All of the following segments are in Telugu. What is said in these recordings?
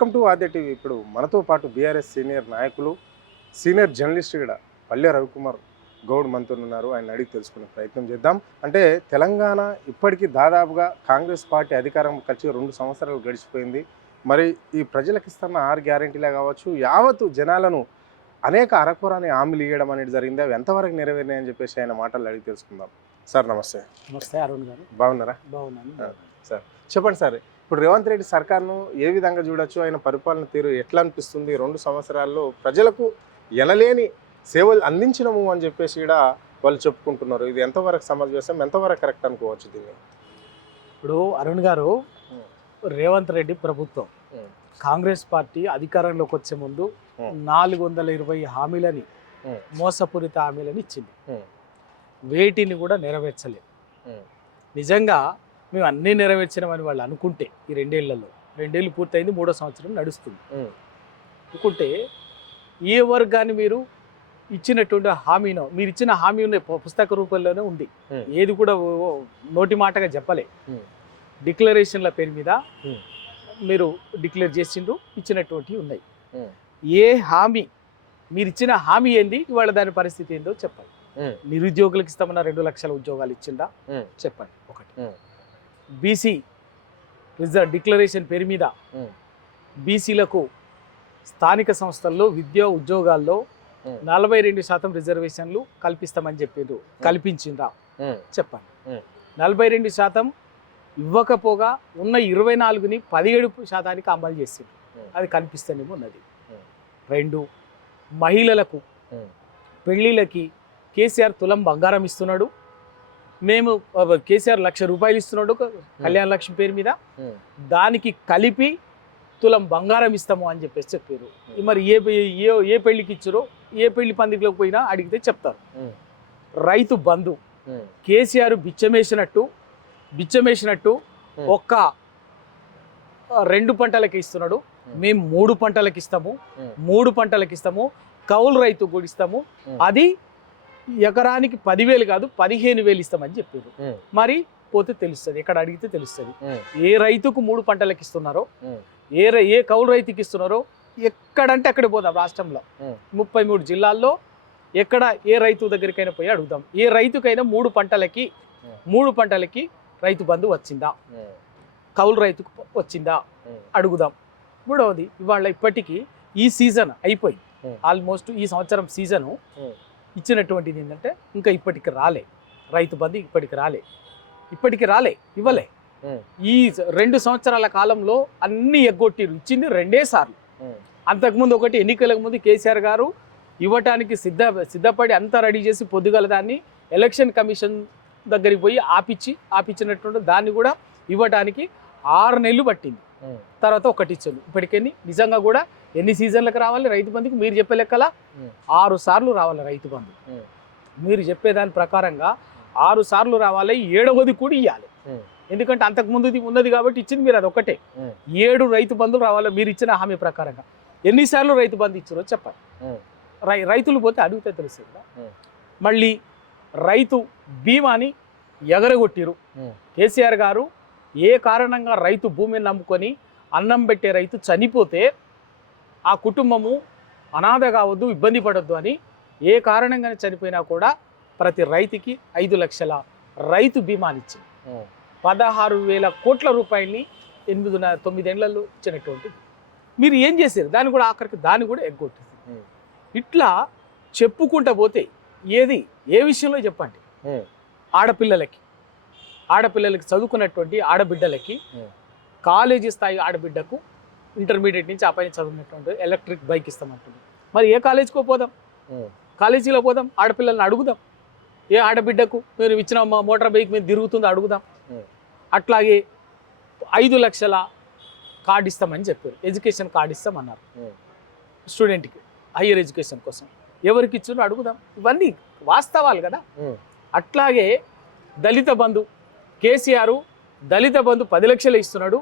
Welcome to Aadya TV. ఇప్పుడు మనతో పాటు బీఆర్ఎస్ సీనియర్ నాయకులు, సీనియర్ జర్నలిస్ట్ కూడా పల్లె రవికుమార్ గౌడ్ మనతో ఉన్నారు. ఆయన అడిగి తెలుసుకునే ప్రయత్నం చేద్దాం. అంటే తెలంగాణ ఇప్పటికీ దాదాపుగా కాంగ్రెస్ పార్టీ అధికారం వచ్చి 2 సంవత్సరాలు గడిచిపోయింది. మరి ఈ ప్రజలకు ఇస్తున్న 6 గ్యారెంటీలే కావచ్చు, యావత్తు జనాలను అనేక అరకొరని హామీలు ఇవ్వడం అనేది జరిగింది. అవి ఎంతవరకు నెరవేరినాయని చెప్పేసి ఆయన మాటలు అడిగి తెలుసుకుందాం. సార్ నమస్తే. నమస్తే అరుణ్ గారు. బాగున్నారా? బాగున్నాను సార్. చెప్పండి సార్, ఇప్పుడు రేవంత్ రెడ్డి సర్కార్ను ఏ విధంగా చూడొచ్చు? ఆయన పరిపాలన తీరు ఎట్లా అనిపిస్తుంది? 2 సంవత్సరాల్లో ప్రజలకు ఎనలేని సేవలు అందించినము అని చెప్పేసి కూడా వాళ్ళు చెప్పుకుంటున్నారు. ఇది ఎంతవరకు సమంజసం, ఎంతవరకు కరెక్ట్ అనుకోవచ్చు దీన్ని? ఇప్పుడు అరుణ్ గారు, రేవంత్ రెడ్డి ప్రభుత్వం కాంగ్రెస్ పార్టీ అధికారంలోకి వచ్చే ముందు 420 హామీలని, మోసపూరిత హామీలని ఇచ్చింది. వేటిని కూడా నెరవేర్చలేదు. నిజంగా మేము అన్నీ నెరవేర్చినామని వాళ్ళు అనుకుంటే ఈ 2 ఏళ్లలో, 2 ఏళ్ళు పూర్తయింది, 3వ సంవత్సరం నడుస్తుంది అనుకుంటే, ఏ వర్గాన్ని మీరు ఇచ్చినటువంటి హామీనో, మీరు ఇచ్చిన హామీ ఉన్న పుస్తక రూపంలోనే ఉంది. ఏది కూడా నోటి మాటగా చెప్పలే. డిక్లరేషన్ల పేరు మీద మీరు డిక్లేర్ చేసిండ్రు, ఇచ్చినటువంటి ఉన్నాయి. ఏ హామీ, మీరు ఇచ్చిన హామీ ఏంది, ఇవాళ దాని పరిస్థితి ఏందో చెప్పండి. నిరుద్యోగులకు ఇస్తామన్న 2 లక్షల ఉద్యోగాలు ఇచ్చిందా చెప్పండి. ఒకటి, బీసీ రిజర్వ్ డిక్లరేషన్ పేరు మీద బీసీలకు స్థానిక సంస్థల్లో విద్యా ఉద్యోగాల్లో 42% రిజర్వేషన్లు కల్పిస్తామని చెప్పారు. కల్పించిందా చెప్పండి. 42% ఇవ్వకపోగా ఉన్న 24ని 17% అమలు చేసిండ్రు. అది కనిపిస్తూనే ఉన్నది. 2, మహిళలకు పెళ్ళిళ్ళకి కేసీఆర్ తులం బంగారం ఇస్తున్నాడు. మేము కేసీఆర్ 1,00,000 రూపాయలు ఇస్తున్నాడు కళ్యాణ లక్ష్మి పేరు మీద, దానికి కలిపి తులం బంగారం ఇస్తాము అని చెప్పేసి చెప్పారు. మరి ఏ పెళ్లికి ఇచ్చారో, ఏ పెళ్లి పందికిలోకి పోయినా అడిగితే చెప్తారు. రైతు బంధు కేసీఆర్ బిచ్చమేసినట్టు ఒక్క 2 పంటలకి ఇస్తున్నాడు. మేము 3 పంటలకి ఇస్తాము, 3 పంటలకి ఇస్తాము. కౌలు రైతు కూడా ఇస్తాము. అది ఎకరానికి 10,000 కాదు 15,000 ఇస్తామని చెప్పారు. మరి పోతే తెలుస్తుంది, ఎక్కడ అడిగితే తెలుస్తుంది. ఏ రైతుకు 3 పంటలకు ఇస్తున్నారో, ఏ కౌలు రైతుకి ఇస్తున్నారో ఎక్కడంటే అక్కడ పోదాం. రాష్ట్రంలో 33 జిల్లాల్లో ఎక్కడ ఏ రైతు దగ్గరికైనా పోయి అడుగుదాం. ఏ రైతుకైనా 3 పంటలకి రైతు బంధు వచ్చిందా, కౌలు రైతుకు వచ్చిందా అడుగుదాం. 3వది, ఇవాళ ఇప్పటికీ ఈ సీజన్ అయిపోయి ఆల్మోస్ట్ ఈ సంవత్సరం సీజను ఇచ్చినటువంటిది ఏంటంటే ఇంకా ఇప్పటికి రాలే రైతు బంధు. ఇప్పటికి రాలే, ఇవ్వలే. ఈ 2 సంవత్సరాల కాలంలో అన్ని ఎగ్గొట్టిరు. ఇచ్చింది 2 సార్లు. అంతకుముందు ఒకటి, ఎన్నికలకు ముందు కేసీఆర్ గారు ఇవ్వటానికి సిద్ధపడి అంతా రెడీ చేసి పొద్దుగల దాన్ని ఎలక్షన్ కమిషన్ దగ్గరికి పోయి ఆపించినటువంటి దాన్ని కూడా ఇవ్వటానికి 6 నెలలు పట్టింది. తర్వాత ఒకటి ఇచ్చారు. ఇప్పటికెన్ని నిజంగా కూడా ఎన్ని సీజన్లకు రావాలి రైతు బంధుకి? మీరు చెప్పే లెక్కల 6 సార్లు రావాలి రైతు బంధు. మీరు చెప్పేదాని ప్రకారంగా 6 సార్లు రావాలి. 7వది కూడా ఇవ్వాలి. ఎందుకంటే అంతకుముందు ఉన్నది కాబట్టి ఇచ్చింది మీరు, అది ఒకటే. 7 రైతు బంధులు రావాలి మీరు ఇచ్చిన హామీ ప్రకారంగా. ఎన్నిసార్లు రైతు బంధు ఇచ్చారో చెప్పండి. రైతులు పోతే అడిగితే తెలుస్తుందా? మళ్ళీ రైతు బీమాని ఎగరగొట్టిరు. కేసీఆర్ గారు ఏ కారణంగా రైతు భూమిని నమ్ముకొని అన్నం పెట్టే రైతు చనిపోతే ఆ కుటుంబము అనాథ కావద్దు, ఇబ్బంది పడద్దు అని ఏ కారణంగానే చనిపోయినా కూడా ప్రతి రైతుకి 5 లక్షల రైతు బీమాని ఇచ్చింది. 16,000 కోట్ల రూపాయలని 8-9 ఏళ్లలో ఇచ్చినటువంటిది. మీరు ఏం చేశారు? దాన్ని కూడా ఆఖరికి దాన్ని కూడా ఎగ్గొట్టింది. ఇట్లా చెప్పుకుంటా పోతే ఏ విషయంలో చెప్పండి. ఆడపిల్లలకి చదువుకున్నటువంటి ఆడబిడ్డలకి, కాలేజీ స్థాయి ఆడబిడ్డకు ఇంటర్మీడియట్ నుంచి ఆ పైన చదువుకున్నటువంటి ఎలక్ట్రిక్ బైక్ ఇస్తామంటుంది. మరి ఏ కాలేజీకో పోదాం, కాలేజీలో పోదాం, ఆడపిల్లల్ని అడుగుదాం. ఏ ఆడబిడ్డకు మీరు ఇచ్చిన మోటార్ బైక్ మీద తిరుగుతుందో అడుగుదాం. అట్లాగే 5 లక్షల కార్డు ఇస్తామని చెప్పారు. ఎడ్యుకేషన్ కార్డు ఇస్తామన్నారు స్టూడెంట్కి, హయ్యర్ ఎడ్యుకేషన్ కోసం. ఎవరికి ఇచ్చారో అడుగుదాం. ఇవన్నీ వాస్తవాలు కదా. అట్లాగే దళిత బంధు, కేసీఆర్ దళిత బంధు 10 లక్షలు ఇస్తున్నాడు.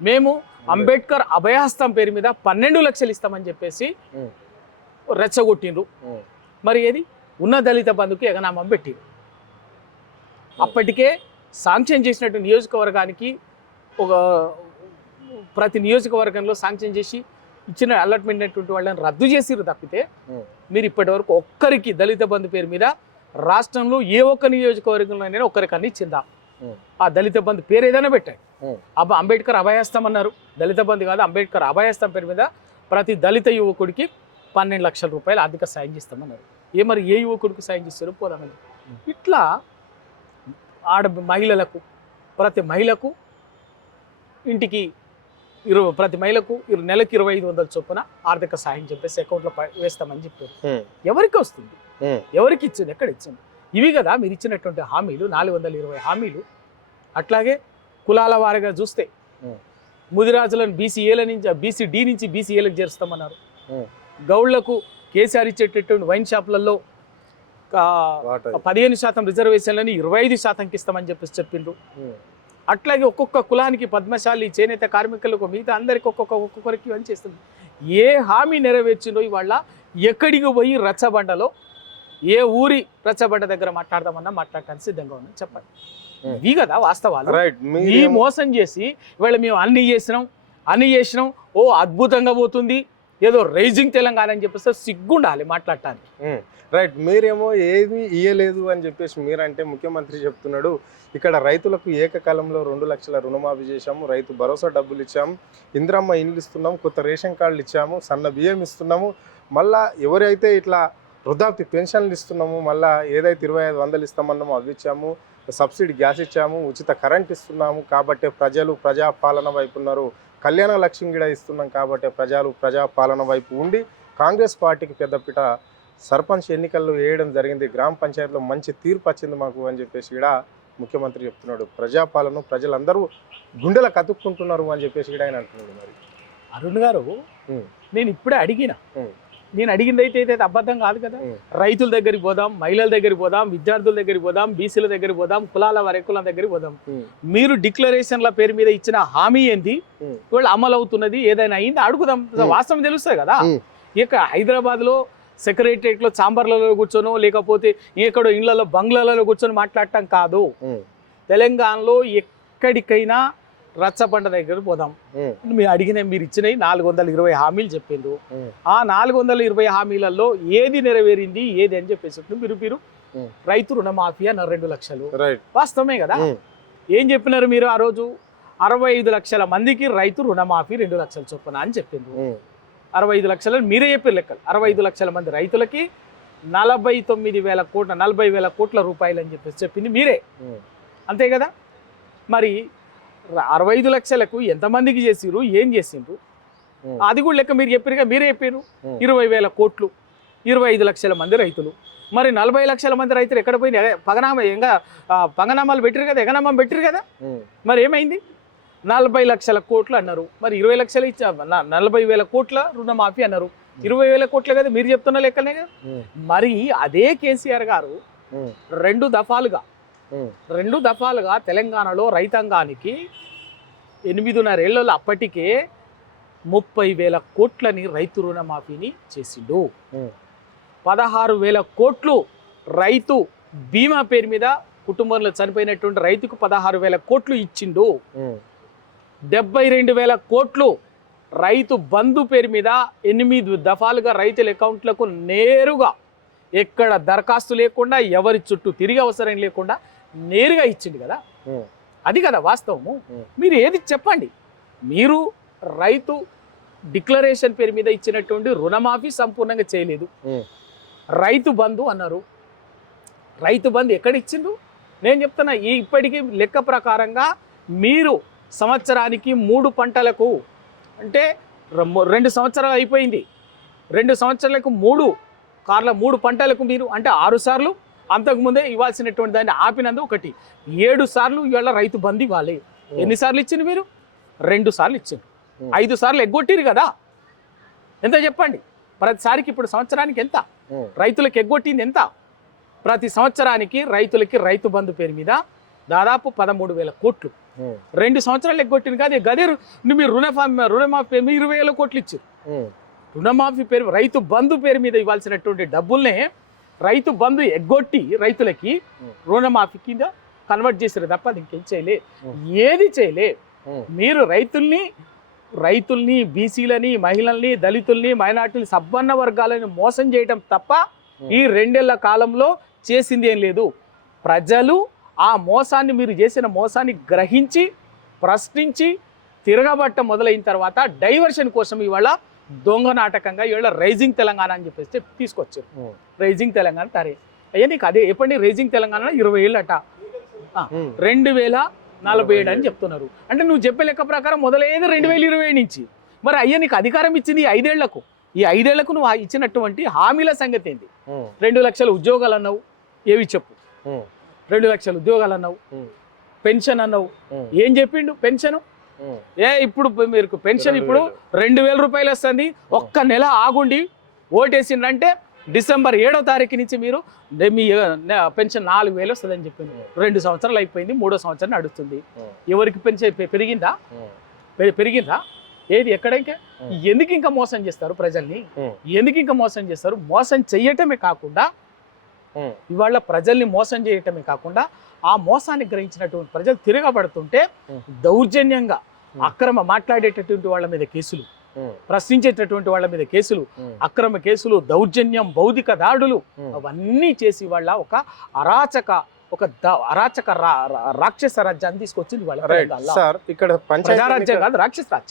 మేము అంబేద్కర్ అభయహస్తం పేరు మీద 12 లక్షలు ఇస్తామని చెప్పేసి రెచ్చగొట్టిండ్రు. మరి ఏది ఉన్న దళిత బంధుకి ఎగనామం పెట్టిండ్రు. అప్పటికే శాంక్షన్ చేసినట్టు నియోజకవర్గానికి ఒక ప్రతి నియోజకవర్గంలో శాంక్షన్ చేసి ఇచ్చిన అలాట్మెంట్ అయినటువంటి వాళ్ళని రద్దు చేసిరు తప్పితే మీరు ఇప్పటి వరకు ఒక్కరికి దళిత బంధు పేరు మీద రాష్ట్రంలో ఏ ఒక్క నియోజకవర్గంలోనైనా ఒక్కరికన్నా ఇచ్చిందా? ఆ దళిత బంధు పేరు ఏదైనా పెట్టండి. అంబేద్కర్ అభయహస్తం అన్నారు, దళిత బంధు కాదు, అంబేద్కర్ అభయహస్తం పేరు మీద ప్రతి దళిత యువకుడికి 12 లక్షల రూపాయలు ఆర్థిక సాయం చేస్తామన్నారు. మరి ఏ యువకుడికి సాయం చేస్తారో పోదామని. ఇట్లా మహిళలకు ప్రతి మహిళకు ఇంటికి ప్రతి మహిళకు నెలకు 2500 చొప్పున ఆర్థిక సాయం చెప్పేసి అకౌంట్లో వేస్తామని చెప్పారు. ఎవరికి వస్తుంది? ఎవరికి ఇచ్చింది? ఎక్కడ ఇచ్చింది? ఇవి కదా మీరు ఇచ్చినటువంటి హామీలు, 420 హామీలు. అట్లాగే కులాల వారిగా చూస్తే ముదిరాజులను బీసీఏల నుంచి బీసీడీ నుంచి బీసీఏలకు చేరుస్తామన్నారు. గౌళ్లకు కేసీఆర్ ఇచ్చేటటువంటి వైన్ షాపులలో 15% రిజర్వేషన్లని 25%కి ఇస్తామని చెప్పేసి చెప్పిండ్రు. అట్లాగే ఒక్కొక్క కులానికి పద్మశాలి, చేనేత కార్మికులకు, మిగతా అందరికి ఒక్కొక్కరికి ఇవన్నీ చేస్తుంది. ఏ హామీ నెరవేర్చిందో ఇవాళ ఎక్కడికి పోయి రచ్చబండలో ఏ ఊరి రచ్చబండ దగ్గర మాట్లాడదామన్నా మాట్లాడటానికి సిద్ధంగా ఉన్నా చెప్పండి. ఇవి కదా వాస్తవాలు. ఈ మోసం చేసి ఇవాళ మేము అన్ని చేసినాం ఓ అద్భుతంగా పోతుంది, ఏదో రైజింగ్ తెలంగాణ అని చెప్పేస్తే సిగ్గుండాలి మాట్లాడటానికి. రైట్, మీరేమో ఏది ఇయ్యలేదు అని చెప్పేసి మీరంటే ముఖ్యమంత్రి చెప్తున్నాడు ఇక్కడ రైతులకు ఏకకాలంలో 2 లక్షల రుణమాఫీ చేశాము, రైతు భరోసా డబ్బులు ఇచ్చాము, ఇందిరమ్మ ఇండ్లు ఇస్తున్నాము, కొత్త రేషన్ కార్డులు ఇచ్చాము, సన్న బియ్యం ఇస్తున్నాము, మళ్ళీ ఎవరైతే ఇట్లా వృద్ధాప్తి పెన్షన్లు ఇస్తున్నాము, మళ్ళీ ఏదైతే 2500 ఇస్తామన్నామో అవి ఇచ్చాము, సబ్సిడీ గ్యాస్ ఇచ్చాము, ఉచిత కరెంట్ ఇస్తున్నాము, కాబట్టి ప్రజలు ప్రజాపాలన వైపు ఉన్నారు, కళ్యాణ లక్ష్యం కూడా ఇస్తున్నాం, కాబట్టి ప్రజలు ప్రజాపాలన వైపు ఉండి కాంగ్రెస్ పార్టీకి పెద్దపీట సర్పంచ్ ఎన్నికల్లో వేయడం జరిగింది, గ్రామ పంచాయతీలో మంచి తీర్పు వచ్చింది మాకు అని చెప్పేసి కూడా ముఖ్యమంత్రి చెప్తున్నాడు. ప్రజాపాలన ప్రజలందరూ గుండెలకు అతుక్కుంటున్నారు అని చెప్పేసి కూడా ఆయన అంటున్నాడు. మరి అరుణ్ గారు, నేను ఇప్పుడే నేను అడిగింది అయితే అబద్ధం కాదు కదా. రైతుల దగ్గరికి పోదాం, మహిళల దగ్గరికి పోదాం, విద్యార్థుల దగ్గరికి పోదాం, బీసీల దగ్గరికి పోదాం, కులాల వరకుల దగ్గరికి పోదాం. మీరు డిక్లరేషన్ల పేరు మీద ఇచ్చిన హామీ ఏంది, ఇవాళ అమలు అవుతున్నది, ఏదైనా అయింది అడుగుదాం, వాస్తవం తెలుస్తుంది కదా. ఇక హైదరాబాద్లో సెక్రటరియట్లో చాంబర్లలో కూర్చొనో లేకపోతే ఎక్కడో ఇళ్లలో బంగ్లాలలో కూర్చొని మాట్లాడటం కాదు. తెలంగాణలో ఎక్కడికైనా రచ్చబండ దగ్గర పోదాం. మీరు ఇచ్చినవి 420 హామీలు చెప్పిండ్రు. ఆ 420 హామీలలో ఏది నెరవేరింది ఏది అని చెప్పేసి మీరు రైతు రుణమాఫీ అన్న 2 లక్షలు వాస్తవమే కదా. ఏం చెప్పినారు మీరు ఆ రోజు? 65 లక్షల మందికి రైతు రుణమాఫీ 2 లక్షల చొప్పున అని చెప్పిండ్రు. 65 లక్షలు మీరే చెప్పారు లెక్కలు. 65 లక్షల మంది రైతులకి 40,000 కోట్ల రూపాయలు అని చెప్పేసి చెప్పింది మీరే, అంతే కదా. మరి 65 లక్షలకు ఎంతమందికి చేసిరు, ఏం చేసిండ్రు, అది కూడా లెక్క మీరు చెప్పారుగా, మీరే చెప్పారు. 20,000 కోట్లు, 25 లక్షల మంది రైతులు. మరి 40 లక్షల మంది రైతులు ఎక్కడ పోయి పంగనామాలు పెట్టారు కదా, ఎగనామం పెట్టారు కదా. మరి ఏమైంది? 40 లక్షల కోట్లు అన్నారు. మరి 20 లక్షలు 40,000 కోట్ల రుణమాఫీ అన్నారు. 20,000 కోట్లే కదా మీరు చెప్తున్న లెక్కనే కదా. మరి అదే కేసీఆర్ గారు 2 దఫాలుగా తెలంగాణలో రైతాంగానికి 8.5 ఏళ్లలో అప్పటికే 30,000 కోట్లని రైతు రుణమాఫీని చేసిండు. 16,000 కోట్లు రైతు బీమా పేరు మీద కుటుంబంలో చనిపోయినటువంటి రైతుకు 16,000 కోట్లు ఇచ్చిండు. 72,000 కోట్లు రైతు బంధు పేరు మీద 8 దఫాలుగా రైతుల అకౌంట్లకు నేరుగా ఎక్కడ దరఖాస్తు లేకుండా ఎవరి చుట్టూ తిరిగి అవసరం లేకుండా నేరుగా ఇచ్చింది కదా. అది కదా వాస్తవము. మీరు ఏది చెప్పండి. మీరు రైతు డిక్లరేషన్ పేరు మీద ఇచ్చినటువంటి రుణమాఫీ సంపూర్ణంగా చేయలేదు. రైతు బంధు అన్నారు. రైతు బంధు ఎక్కడ ఇచ్చిండ్రు? నేను చెప్తున్నా, ఇప్పటికీ లెక్క ప్రకారంగా మీరు సంవత్సరానికి 3 పంటలకు, అంటే 2 సంవత్సరాలు అయిపోయింది, 2 సంవత్సరాలకు 3 పంటలకు మీరు అంటే 6 సార్లు అంతకుముందే ఇవ్వాల్సినటువంటి దాన్ని ఆపినందు 7 సార్లు ఇవాళ రైతు బంధు ఇవ్వాలి. ఎన్నిసార్లు ఇచ్చింది మీరు? 2 సార్లు ఇచ్చింది. 5 సార్లు ఎగ్గొట్టిరు కదా. ఎంత చెప్పండి? ప్రతిసారికి ఇప్పుడు సంవత్సరానికి ఎంత రైతులకు ఎగ్గొట్టింది? ఎంత? ప్రతి సంవత్సరానికి రైతులకి రైతు బంధు పేరు మీద దాదాపు 13,000 కోట్లు 2 సంవత్సరాలు ఎగ్గొట్టింది కాదు. గదే మీరు రుణమాఫీ పేరు మీద 20,000 కోట్లు ఇచ్చారు. రుణమాఫీ పేరు రైతు బంధు పేరు మీద ఇవ్వాల్సినటువంటి డబ్బుల్నే రైతు బంధు ఎగ్గొట్టి రైతులకి రుణమాఫీ కింద కన్వర్ట్ చేశారు తప్ప అది ఇంకేం చేయలే, ఏది చేయలే. మీరు రైతుల్ని రైతుల్ని, బీసీలని, మహిళల్ని, దళితుల్ని, మైనార్టీలు, సబ్బన్న వర్గాలని మోసం చేయడం తప్ప ఈ 2 ఏళ్ల కాలంలో చేసింది ఏం లేదు. ప్రజలు ఆ మోసాన్ని, మీరు చేసిన మోసాన్ని గ్రహించి ప్రశ్నించి తిరగబట్ట మొదలైన తర్వాత డైవర్షన్ కోసం ఇవాళ దొంగ నాటకంగా ఇవాళ రైజింగ్ తెలంగాణ అని చెప్పేసి తీసుకొచ్చారు. రైజింగ్ తెలంగాణ తరే అయ్యా నీకు అదే ఎప్పటి రైజింగ్ తెలంగాణ 20 ఏళ్ళట 2047 అని చెప్తున్నారు. అంటే నువ్వు చెప్పే లెక్క ప్రకారం మొదలయ్యేది 2020 నుంచి. మరి అయ్యా నీకు అధికారం ఇచ్చింది 5 ఏళ్లకు. ఈ 5 ఏళ్లకు నువ్వు ఇచ్చినటువంటి హామీల సంగతి ఏంది? 2 లక్షల ఉద్యోగాలు అన్నావు, ఏవి చెప్పు? 2 లక్షల ఉద్యోగాలు అన్నావు, పెన్షన్ అన్నావు, ఏం చెప్పిండు? పెన్షన్ ఇప్పుడు మీరు పెన్షన్ ఇప్పుడు 2000 రూపాయలు వస్తుంది. ఒక్క నెల ఆగుండి ఓటేసిండ్రంటే డిసెంబర్ 7వ తారీఖు నుంచి మీరు మీ పెన్షన్ 4000 వస్తుందని చెప్పింది. 2 సంవత్సరాలు అయిపోయింది, 3వ సంవత్సరం నడుస్తుంది. ఎవరికి పెన్షన్ పెరిగిందా? పెరిగిందా? ఏది ఎక్కడ? ఇంకా ఎందుకు ఇంకా మోసం చేస్తారు ప్రజల్ని? ఎందుకు ఇంకా మోసం చేస్తారు? మోసం చెయ్యటమే కాకుండా ఇవాళ ప్రజల్ని మోసం చేయటమే కాకుండా ఆ మోసాన్ని గ్రహించినటువంటి ప్రజలు తిరగబడుతుంటే దౌర్జన్యంగా అక్రమ మాట్లాడేటటువంటి వాళ్ళ మీద కేసులు, ప్రశ్నించేటటువంటి వాళ్ళ మీద కేసులు, అక్రమ కేసులు, దౌర్జన్యం, భౌతిక దాడులు అవన్నీ చేసి వాళ్ళ ఒక అరాచక రాక్షస రాజ్యాన్ని తీసుకొచ్చింది వాళ్ళ. ఇక్కడ ప్రజారాజ్యం కాదు, రాక్షస రాజ్యం.